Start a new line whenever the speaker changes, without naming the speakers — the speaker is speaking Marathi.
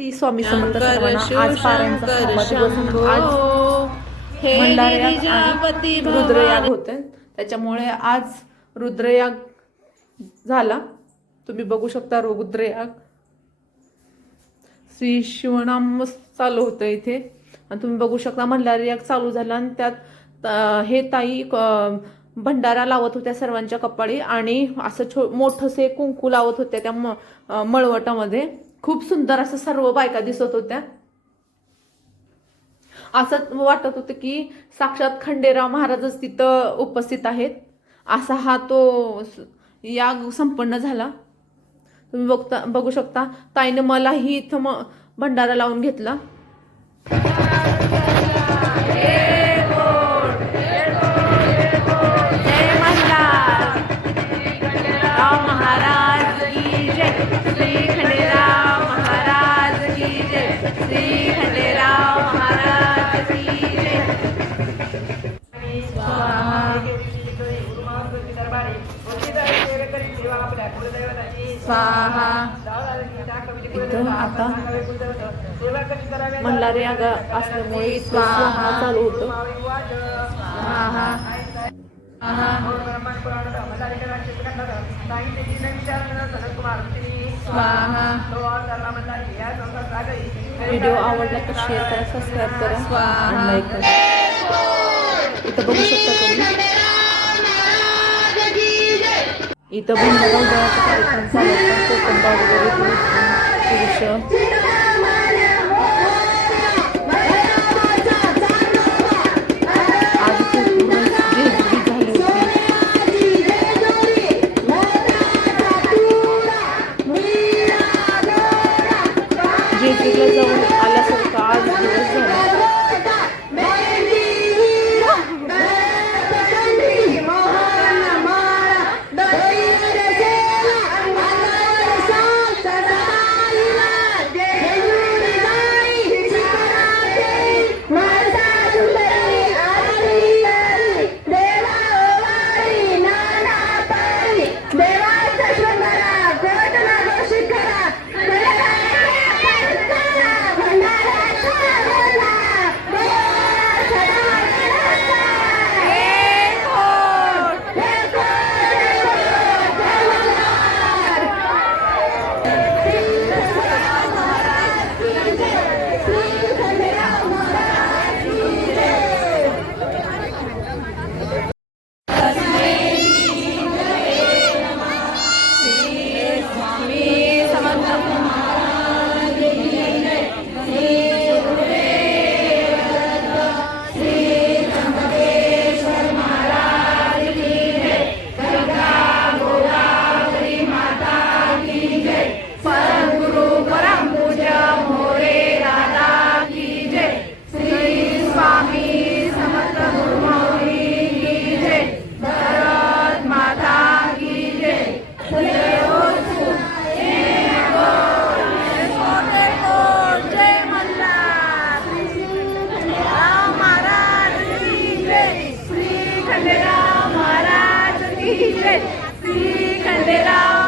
ती स्वामी समर्थ
हे.
रुद्रयाग होते. त्याच्यामुळे आज रुद्रयाग झाला. तुम्ही बघू शकता रुद्रयाग. श्री शिवनाम चालू होतं इथे. आणि तुम्ही बघू शकता मल्हारी याग चालू झाला आणि त्यात हे ताई भंडारा लावत होत्या सर्वांच्या कपाळी आणि असं छो मोठंसे कुंकू लावत होत्या त्या मळवटामध्ये. खूप सुंदर असं सर्व बायका दिसत होत्या. असं वाटत होतं की साक्षात खंडेराव महाराजच तिथं उपस्थित आहेत. असा हा तो याग संपन्न झाला. तुम्ही बघता बघू शकता ताईनं मलाही इथं म भंडारा लावून घेतला. महाराज. स्वाहा इथं आता मल्हारी याग असल्यामुळे इथं स्वाहा चालू होतं स्वाहा स्वाहा व्हिडिओ आवडला तर शेअर करा सबस्क्राईब करा आणि लाईक करा इथं बघू शकता तुम्ही इथं भंडारा उद्याचा कार्यक्रम चालू वगैरे पुरुष आज खूप जेजुरीला जाऊन आल्यासारखं आज दिवस झाला. Sí, candela.